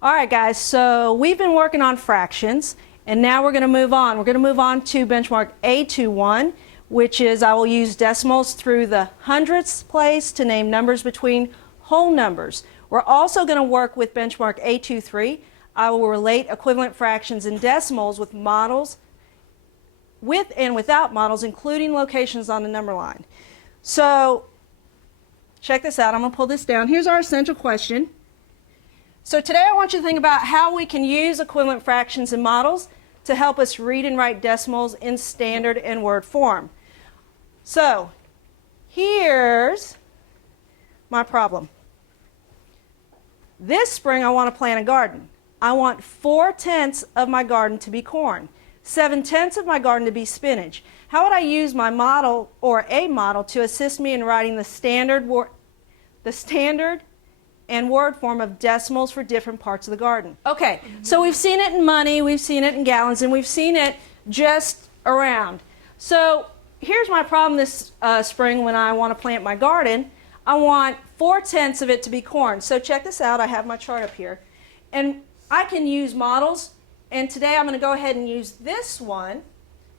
All right, guys, so we've been working on fractions, and now we're going to move on. We're going to move on to benchmark A21, which is I will use decimals through the hundredths place to name numbers between whole numbers. We're also going to work with benchmark A23. I will relate equivalent fractions in decimals with models, with and without models, including locations on the number line. So check this out. I'm going to pull this down. Here's our essential question. So today I want you to think about how we can use equivalent fractions and models to help us read and write decimals in standard and word form. So here's my problem. This spring I want to plant a garden. I want 4/10 of my garden to be corn, 7/10 of my garden to be spinach. How would I use my model or a model to assist me in writing the standard and word form of decimals for different parts of the garden? Okay, so we've seen it in money, we've seen it in gallons, and we've seen it just around. So here's my problem this spring when I want to plant my garden. I want 4/10 of it to be corn. So check this out. I have my chart up here. And I can use models, and today I'm going to go ahead and use this one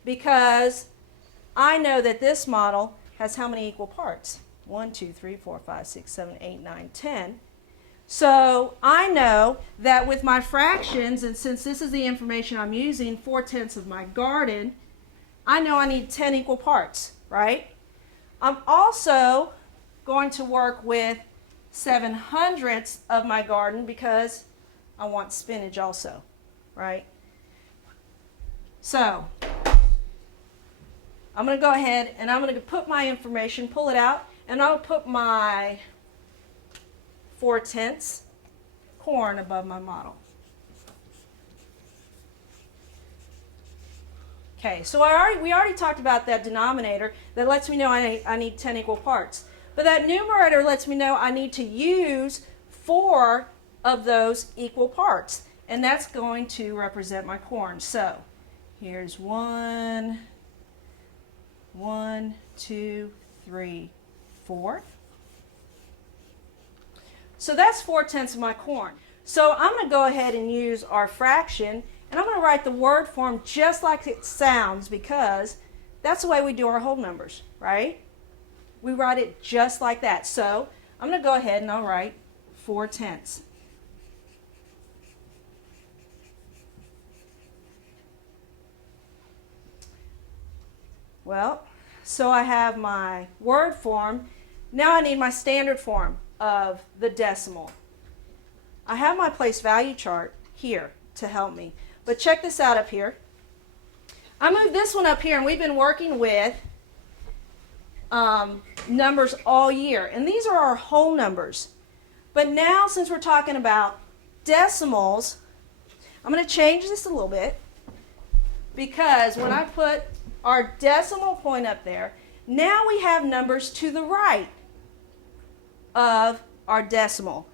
because I know that this model has how many equal parts? 1, 2, 3, 4, 5, 6, 7, 8, 9, 10. So I know that with my fractions, and since this is the information I'm using, 4/10 of my garden, I know I need 10 equal parts, right? I'm also going to work with 7/100 of my garden because I want spinach also, right? So I'm going to go ahead and I'm going to put my information, pull it out, and I'll put my 4/10 corn above my model. Okay, so we already talked about that denominator that lets me know I need 10 equal parts. But that numerator lets me know I need to use 4 of those equal parts. And that's going to represent my corn. So here's 1, 2, 3, 4. So that's 4/10 of my corn. So I'm going to go ahead and use our fraction, and I'm going to write the word form just like it sounds because that's the way we do our whole numbers, right? We write it just like that. So I'm going to go ahead and I'll write 4/10. Well, so I have my word form. Now I need my standard form of the decimal. I have my place value chart here to help me. But check this out up here. I moved this one up here, and we've been working with numbers all year. And these are our whole numbers. But now, since we're talking about decimals, I'm going to change this a little bit because when I put our decimal point up there, now we have numbers to the right of our decimal.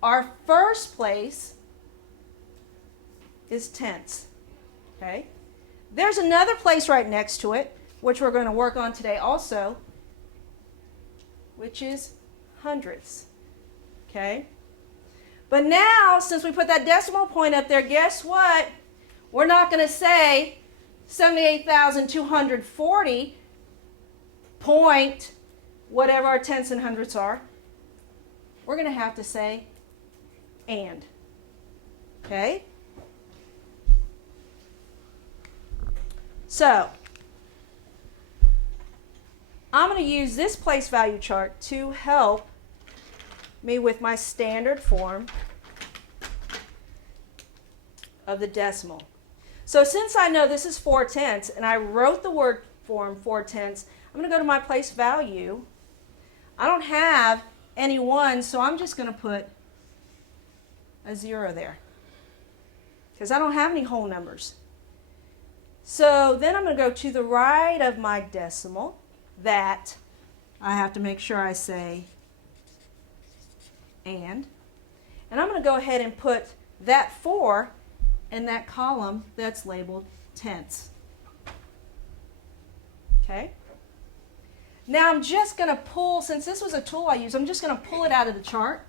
Our first place is tenths. Okay? There's another place right next to it, which we're going to work on today also, which is hundredths. Okay? But now, since we put that decimal point up there, guess what? We're not going to say 78,240 point whatever our tenths and hundredths are. We're going to have to say and. Okay? So I'm going to use this place value chart to help me with my standard form of the decimal. So since I know this is 4/10 and I wrote the word form 4/10, I'm going to go to my place value. I don't have any ones, so I'm just going to put a 0 there because I don't have any whole numbers. So then I'm going to go to the right of my decimal that I have to make sure I say and I'm going to go ahead and put that 4 in that column that's labeled tenths. Okay? Now I'm just going to pull, since this was a tool I used, I'm just going to pull it out of the chart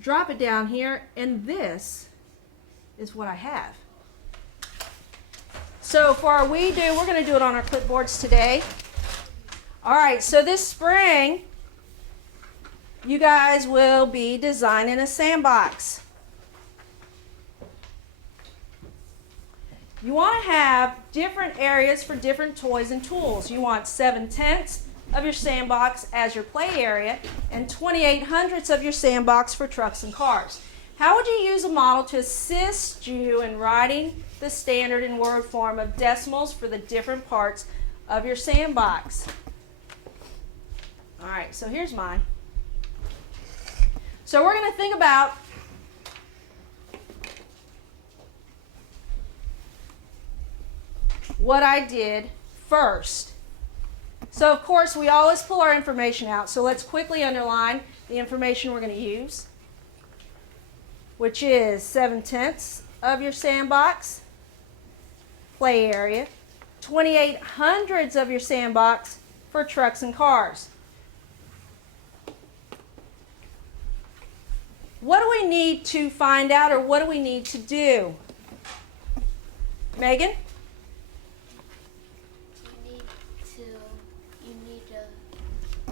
drop it down here, and this is what I have. So for our we're going to do it on our clipboards today. All right, so this spring, you guys will be designing a sandbox. You want to have different areas for different toys and tools. You want 7/10 of your sandbox as your play area and 28/100 of your sandbox for trucks and cars. How would you use a model to assist you in writing the standard in word form of decimals for the different parts of your sandbox? All right, so here's mine. So we're going to think about what I did first. So of course we always pull our information out. So let's quickly underline the information we're going to use, which is 7/10 of your sandbox, play area, 28/100 of your sandbox for trucks and cars. What do we need to find out, or what do we need to do? Megan?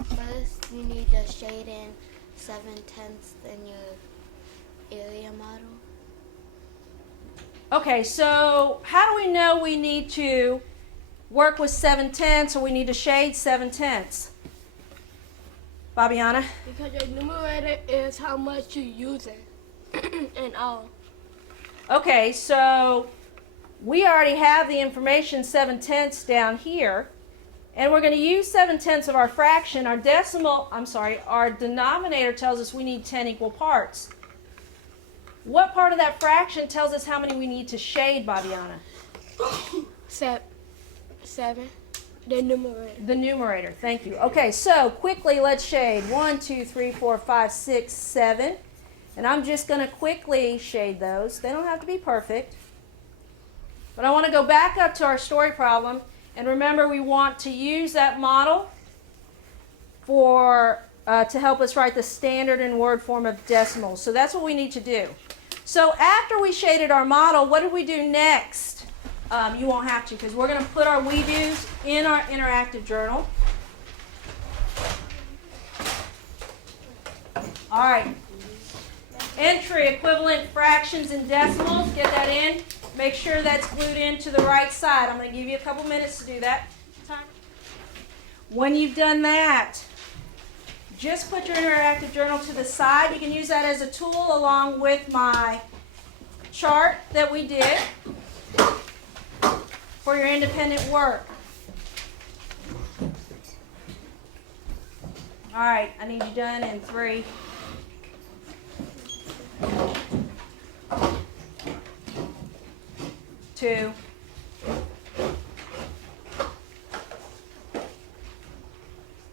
First, you need to shade in 7/10 in your area model. Okay, so how do we know we need to work with 7/10 or we need to shade 7/10? Babiana? Because your numerator is how much you're using and all. Okay, so we already have the information 7/10 down here, and we're going to use 7/10 of our fraction. Our our denominator tells us we need 10 equal parts. What part of that fraction tells us how many we need to shade, Babiana? 7. The numerator. The numerator, thank you. Okay, so quickly let's shade 1, 2, 3, 4, 5, 6, 7. And I'm just going to quickly shade those. They don't have to be perfect. But I want to go back up to our story problem. And remember, we want to use that model to help us write the standard in word form of decimals. So that's what we need to do. So after we shaded our model, what did we do next? You won't have to, because we're going to put our we do's in our interactive journal. All right. Entry, equivalent fractions and decimals. Get that in. Make sure that's glued into the right side. I'm going to give you a couple minutes to do that. When you've done that, just put your interactive journal to the side. You can use that as a tool along with my chart that we did for your independent work. All right, I need you done in 3, 2,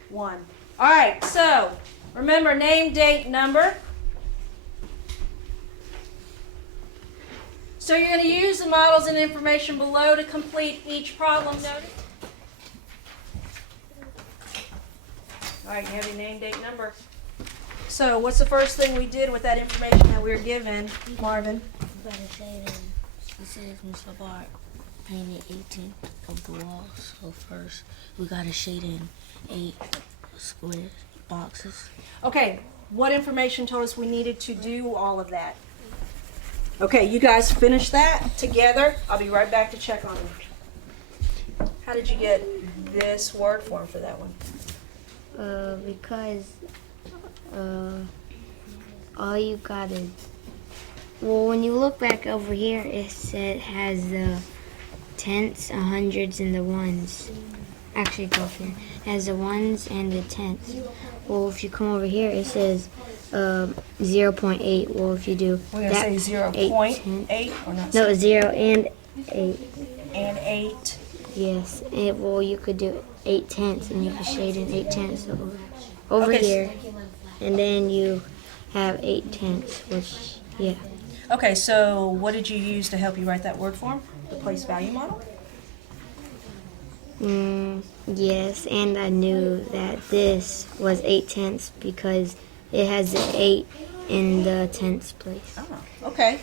1. All right, so remember name, date, number. So you're going to use the models and information below to complete each problem noted. All right, you have your name, date, number. So what's the first thing we did with that information that we were given, Marvin? You gotta shade in. It says Ms. Lombard painted 18 of the walls. So first, we gotta shade in 8 square boxes. Okay, what information told us we needed to do all of that? Okay, you guys finish that together. I'll be right back to check on them. How did you get this word form for that one? Because all you gotta, well, when you look back over here, it has the tenths, 100s, and the ones. Actually, go up here. It has the ones and the tenths. Well, if you come over here, it says 0.8. Well, if you do We're going to say 0.8 or not? No, 0 and 8. And 8. Yes. Well, you could do 8/10, and you could shade in 8/10 over Okay. here, and then you have 8/10, which, yeah. Okay, so what did you use to help you write that word form? The place value model? Yes, and I knew that this was 8/10 because it has the 8 in the tenths place. Oh, okay.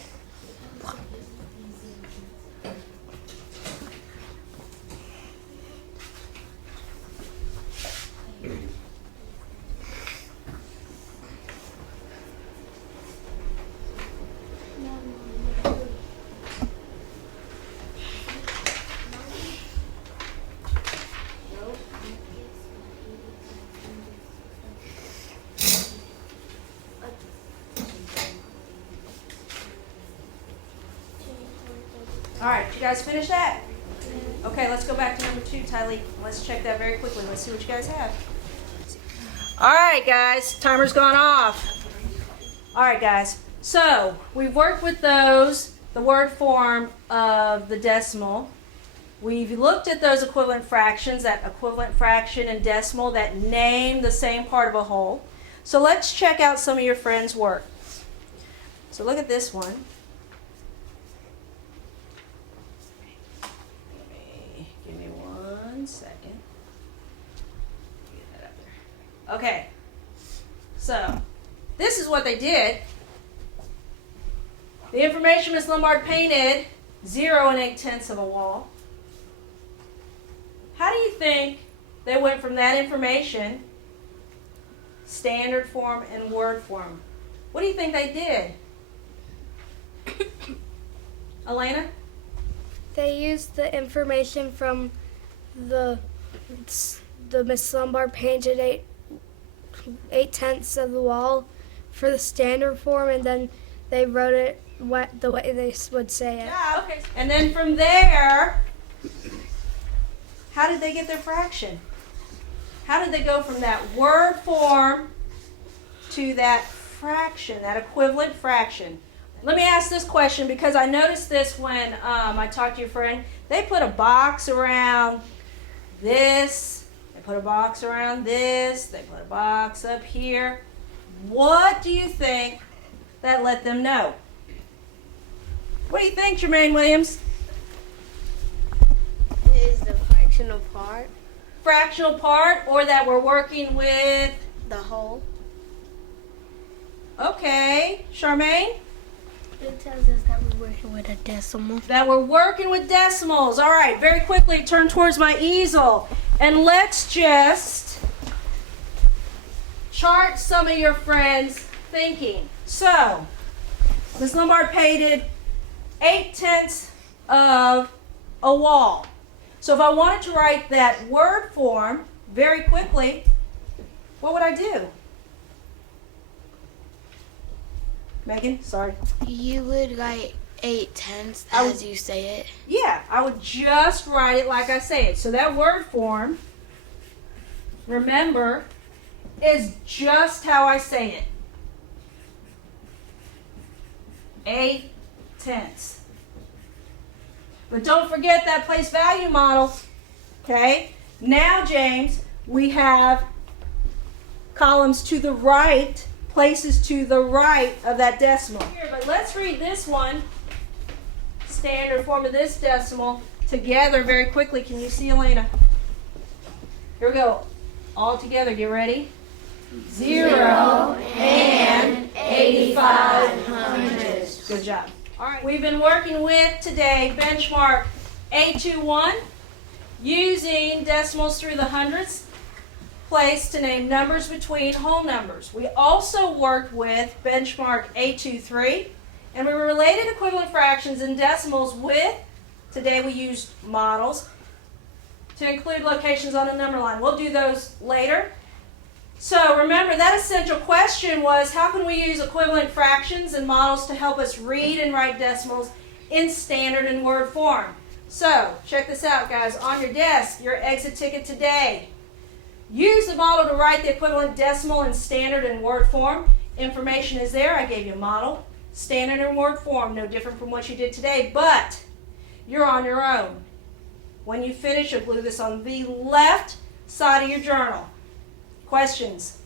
All right, you guys finish that? Okay, let's go back to number 2, Tylee. Let's check that very quickly. Let's see what you guys have. All right, guys, timer's gone off. All right, guys, so we've worked with those, the word form of the decimal. We've looked at those equivalent fractions, that equivalent fraction and decimal that name the same part of a whole. So let's check out some of your friends' work. So look at this one. Give me 1 second. Get that up there. Okay. So this is what they did. The information Miss Lombard painted 0 8/10 of a wall. How do you think they went from that information, standard form and word form? What do you think they did? Elena? They used the information from the Miss Lombard painted 8/10 of the wall for the standard form, and then they wrote it the way they would say it. Yeah, okay. And then from there, how did they get their fraction? How did they go from that word form to that fraction, that equivalent fraction? Let me ask this question because I noticed this when I talked to your friend. They put a box around this. They put a box around this. They put a box up here. What do you think that let them know? What do you think, Jermaine Williams? Is the fractional part Fractional part, or that we're working with? the whole? Okay. Charmaine? It tells us that we're working with a decimal. That we're working with decimals. All right, very quickly turn towards my easel and let's just chart some of your friends' thinking. So, Ms. Lombard painted 8/10 of a wall. So if I wanted to write that word form very quickly, what would I do? Megan, sorry. You would write 8/10 as you say it. Yeah, I would just write it like I say it. So that word form, remember, is just how I say it. 8/10. But don't forget that place value model. Okay? Now, James, we have columns to the right, places to the right of that decimal. Here, but let's read this one, standard form of this decimal, together very quickly. Can you see, Elena? Here we go. All together, get ready. 0 and 85 hundredths. Good job. All right, we've been working with today benchmark A21 using decimals through the hundredths place to name numbers between whole numbers. We also worked with benchmark A23 and we related equivalent fractions and decimals with, today we used models to include locations on a number line. We'll do those later. So remember, that essential question was, how can we use equivalent fractions and models to help us read and write decimals in standard and word form? So check this out, guys. On your desk, your exit ticket today. Use the model to write the equivalent decimal in standard and word form. Information is there. I gave you a model. Standard and word form, no different from what you did today, but you're on your own. When you finish, you'll glue this on the left side of your journal. Questions?